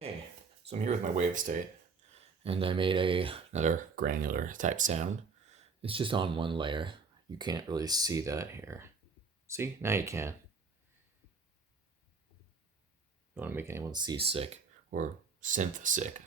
Hey, so I'm here with my Wavestate, and I made another granular type sound. It's just on one layer. You can't really see that here. See? Now you can. Don't want to make anyone seasick or synth sick.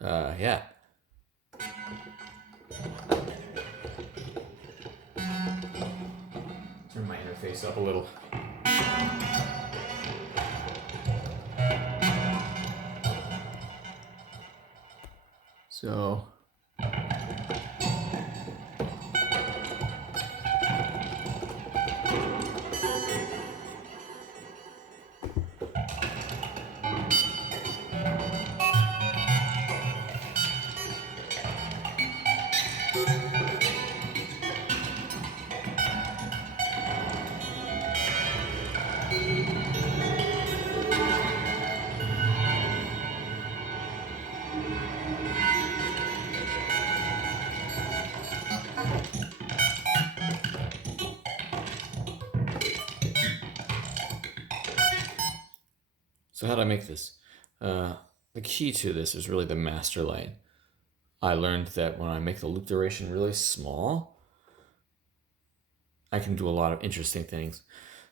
Yeah. Turn my interface up a little. So, so how do I make this? Uh, the key to this is really the master lane. I learned that when I make the loop duration really small, I can do a lot of interesting things.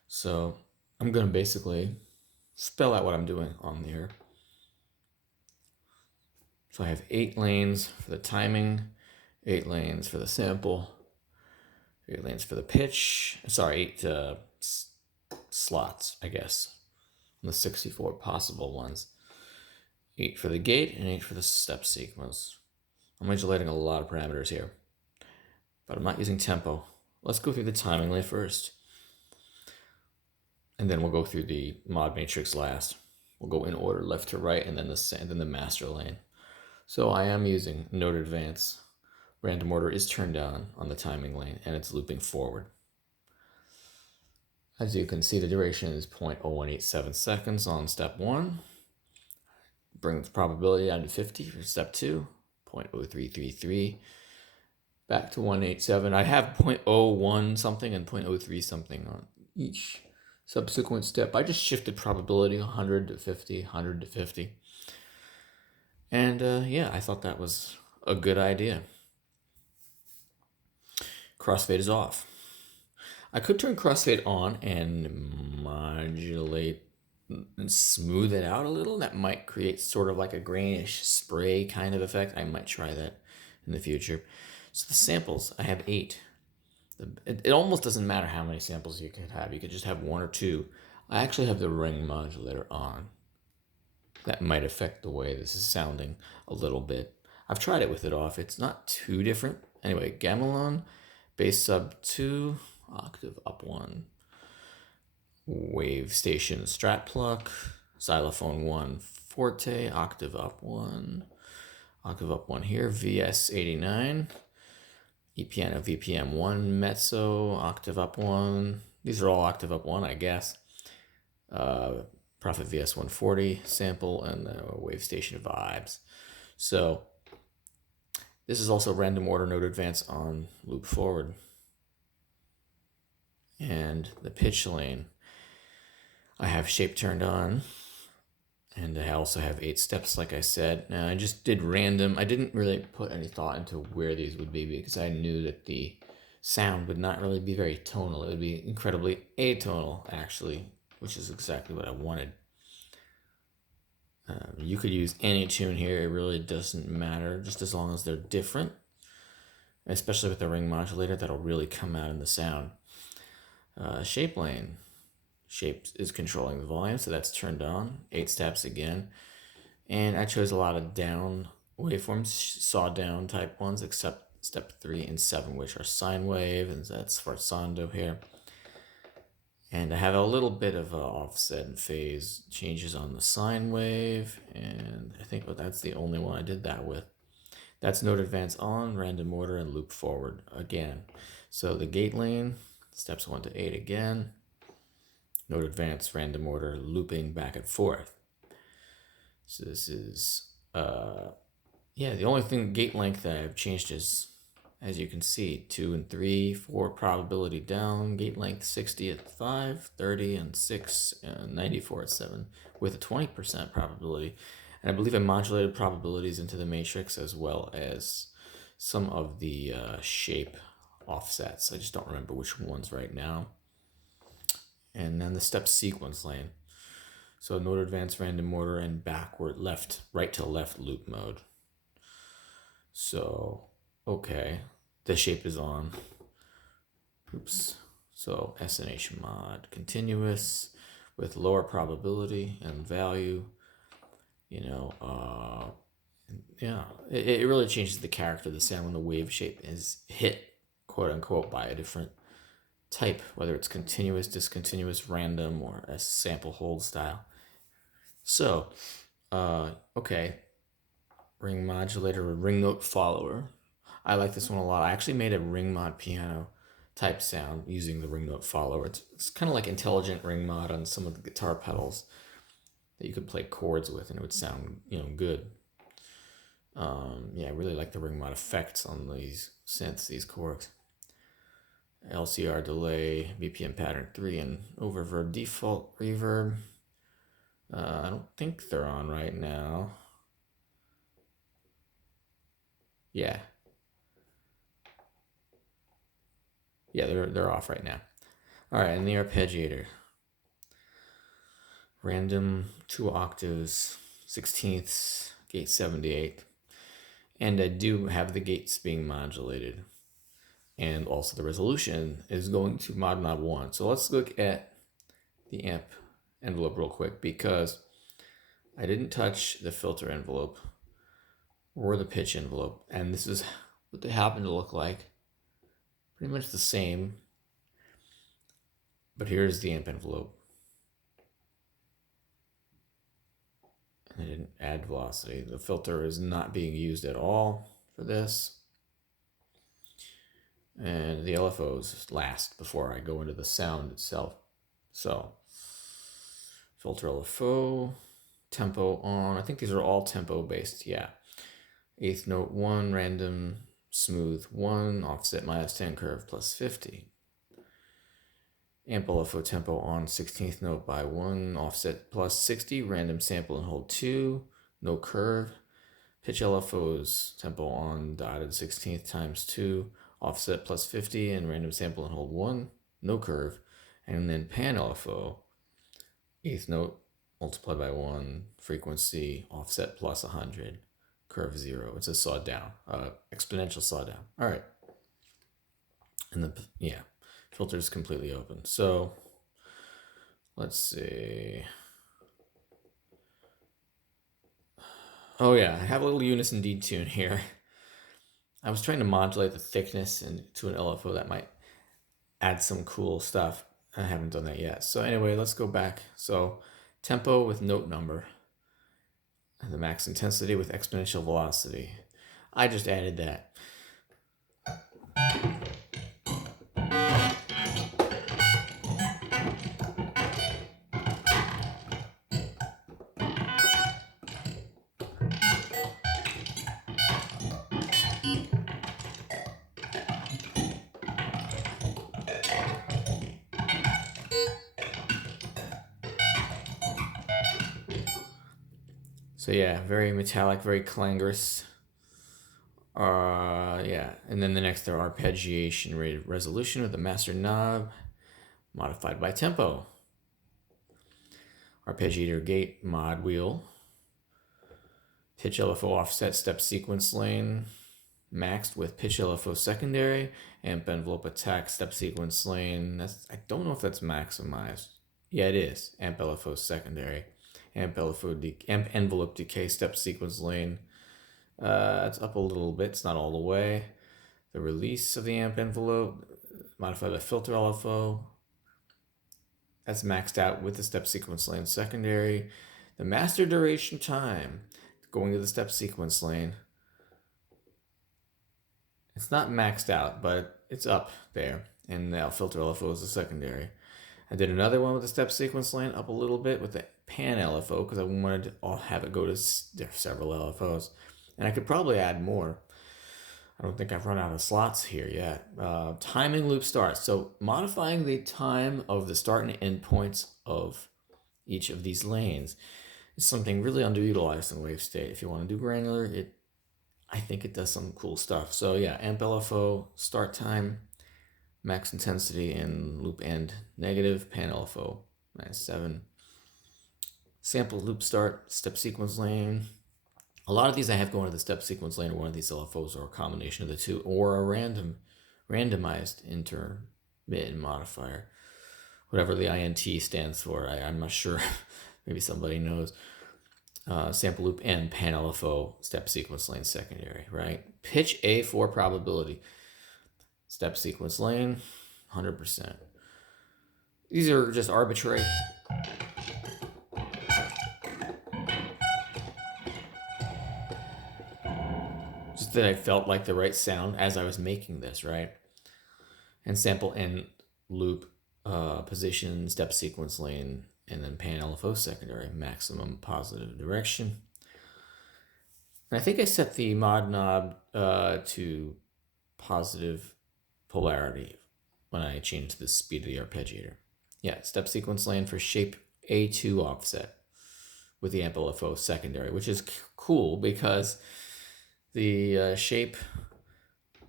So I'm going to basically spell out what I'm doing on here. So I have 8 lanes for the timing, 8 lanes for the sample, 8 lanes for the pitch. Sorry, 8 slots, I guess, on the 64 possible ones. 8 for the gate and 8 for the step sequence. I'm modulating a lot of parameters here, but I'm not using tempo. Let's go through the timing lane first, and then we'll go through the mod matrix last. We'll go in order, left to right, and then the master lane. So I am using note advance. Random order is turned on the timing lane, and it's looping forward. As you can see, the duration is 0.0187 seconds on step 1. Bring the probability down to 50 for step 2, 0.0333. Back to 187. I have 0.01 something and 0.03 something on each subsequent step. I just shifted probability 100 to 50, 100 to 50. And yeah, I thought that was a good idea. Crossfade is off. I could turn crossfade on and modulate and smooth it out a little. That might create sort of like a grayish spray kind of effect. I might try that in the future. So the samples, I have 8. It almost doesn't matter how many samples you could have. You could just have 1 or 2. I actually have the ring modulator on. That might affect the way this is sounding a little bit. I've tried it with it off. It's not too different. Anyway, gamelan, bass sub 2, octave up 1, Wavestation strat pluck, xylophone 1 forte, octave up 1, octave up 1 here, VS 89, E-piano VPM 1 mezzo, octave up 1. These are all octave up 1, I guess. Prophet VS 140 sample and the Wavestation vibes. So this is also random order note advance on loop forward. And the pitch lane, I have shape turned on, and I also have 8 steps, like I said. Now I just did random. I didn't really put any thought into where these would be because I knew that the sound would not really be very tonal. It would be incredibly atonal, actually, which is exactly what I wanted. You could use any tune here. It really doesn't matter, just as long as they're different. Especially with the ring modulator, that'll really come out in the sound. Shape lane. Shape is controlling the volume, so that's turned on. 8 steps again. And I chose a lot of down waveforms, saw down type ones, except step 3 and 7, which are sine wave, and that's sforzando here. And I have a little bit of offset and phase changes on the sine wave, and I think that's the only one I did that with. That's note advance on, random order, and loop forward again. So the gate lane, steps 1 to 8 again, note advance, random order, looping back and forth. So this is, yeah, the only thing gate length that I've changed is, as you can see, 2 and 3, 4 probability down, gate length 60 at 5, 30 and 6, and 94 at 7, with a 20% probability. And I believe I modulated probabilities into the matrix as well as some of the shape offsets. I just don't remember which ones right now. And then the step sequence lane. So note advanced random order and backward right to left loop mode. So, okay, the shape is on. Oops. So SNH mod continuous with lower probability and value. Yeah, it really changes the character of the sound when the wave shape is hit, quote unquote, by a different type, whether it's continuous, discontinuous, random, or a sample hold style. So, okay, ring modulator or ring note follower. I like this one a lot. I actually made a ring mod piano type sound using the ring note follower. It's kind of like intelligent ring mod on some of the guitar pedals that you could play chords with, and it would sound good. Yeah, I really like the ring mod effects on these synths, these chords. LCR delay, BPM pattern 3, and oververb default reverb. I don't think they're on right now. Yeah. Yeah, they're off right now. All right, and the arpeggiator. Random 2 octaves, 16ths, gate 78. And I do have the gates being modulated. And also the resolution is going to mod knob 1. So let's look at the amp envelope real quick, because I didn't touch the filter envelope or the pitch envelope. And this is what they happen to look like. Pretty much the same. But here's the amp envelope. And I didn't add velocity. The filter is not being used at all for this. And the LFOs last before I go into the sound itself. So, filter LFO, tempo on. I think these are all tempo based, yeah. 8th note 1, random, smooth 1, offset -10, curve +50. Amp LFO tempo on 16th note by 1, offset +60, random sample and hold 2, no curve. Pitch LFOs tempo on dotted 16th times 2, offset +50, and random sample and hold 1, no curve. And then pan LFO, 8th note multiplied by 1, frequency, offset +100, curve 0. It's a sawdown, exponential sawdown. All right. And filter is completely open. So let's see. Oh yeah, I have a little unison detune here. I was trying to modulate the thickness to an LFO that might add some cool stuff. I haven't done that yet. So anyway, let's go back. So tempo with note number, and the max intensity with exponential velocity. I just added that. So yeah, very metallic, very clangorous. Yeah, and then the next are arpeggiation rated resolution with the master knob, modified by tempo. Arpeggiator gate mod wheel. Pitch LFO offset step sequence lane, maxed with pitch LFO secondary. Amp envelope attack step sequence lane. I don't know if that's maximized. Yeah, it is. Amp LFO secondary. Amp envelope decay step sequence lane. It's up a little bit. It's not all the way. The release of the amp envelope, modified by filter LFO. That's maxed out with the step sequence lane secondary. The master duration time, going to the step sequence lane. It's not maxed out, but it's up there. And the filter LFO is the secondary. I did another one with the step sequence lane up a little bit with the pan LFO because I wanted to have it go to several LFOs. And I could probably add more. I don't think I've run out of slots here yet. Timing loop start. So modifying the time of the start and end points of each of these lanes. It's something really underutilized in Wavestate. If you want to do granular, I think it does some cool stuff. So yeah, amp LFO, start time, max intensity, and loop end negative, pan LFO, -7. Sample loop start, step sequence lane. A lot of these I have going to the step sequence lane or one of these LFOs or a combination of the two or a randomized intermittent modifier. Whatever the INT stands for, I'm not sure. Maybe somebody knows. Sample loop and pan LFO, step sequence lane secondary, right? Pitch A4 probability, step sequence lane, 100%. These are just arbitrary. Just that I felt like the right sound as I was making this, right? And sample and loop position, step sequence lane, and then pan LFO secondary, maximum positive direction. And I think I set the mod knob to positive polarity when I changed the speed of the arpeggiator. Yeah, step sequence lane for shape A2 offset with the amp LFO secondary, which is cool because the shape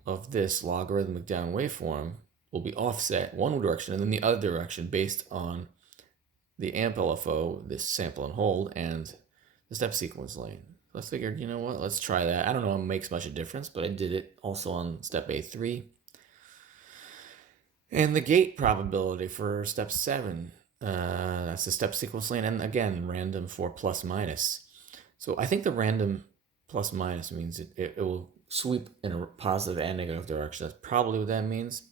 of this logarithmic down waveform will be offset one direction and then the other direction based on the amp LFO, this sample and hold, and the step sequence lane. So I figured, you know what, let's try that. I don't know if it makes much of a difference, but I did it also on step A3. And the gate probability for step 7, that's the step sequence lane, and again, random for plus minus. So I think the random plus minus means it will sweep in a positive and negative direction. That's probably what that means.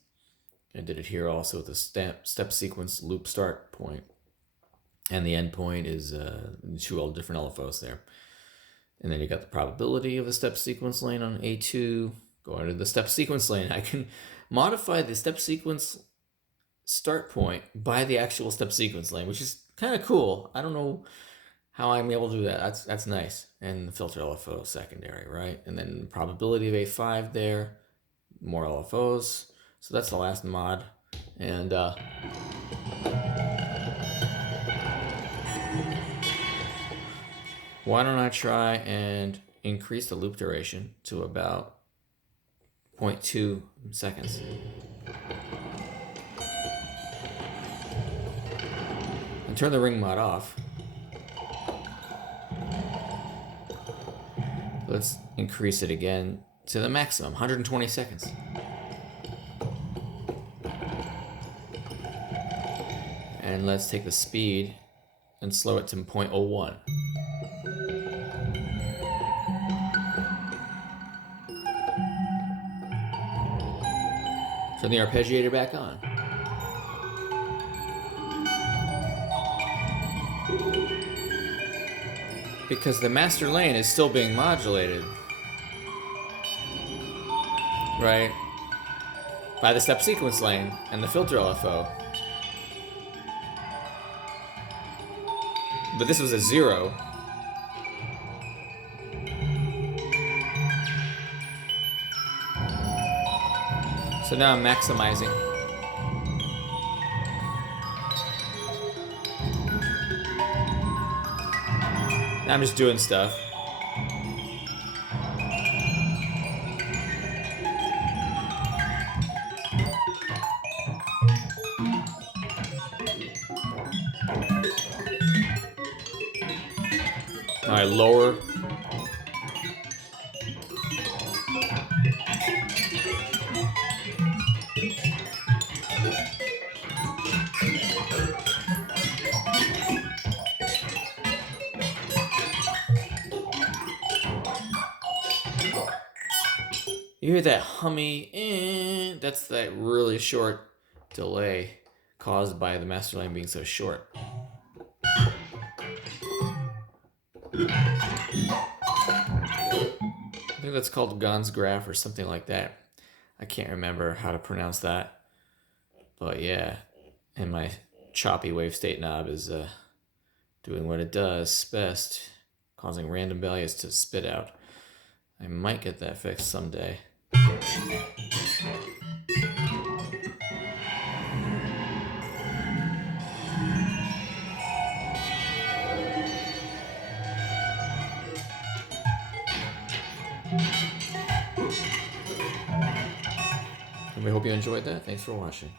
I did it here also with the step sequence loop start point. And the end point is two different LFOs there. And then you got the probability of the step sequence lane on A2. Going to the step sequence lane, I can modify the step sequence start point by the actual step sequence lane, which is kind of cool. I don't know how I'm able to do that. That's nice. And the filter LFO secondary, right? And then probability of A5 there, more LFOs. So that's the last mod. And why don't I try and increase the loop duration to about 0.2 seconds. And turn the ring mod off. Let's increase it again to the maximum, 120 seconds. And let's take the speed and slow it to 0.01. Turn the arpeggiator back on. Because the master lane is still being modulated, right, by the step sequence lane and the filter LFO. But this was a 0. So now I'm maximizing. Now I'm just doing stuff. All right, lower. You hear that hummy, that's that really short delay caused by the master lane being so short. I think that's called Gans graph or something like that. I can't remember how to pronounce that. But yeah, and my choppy Wavestate knob is doing what it does best, causing random values to spit out. I might get that fixed someday. And we hope you enjoyed that. Thanks for watching.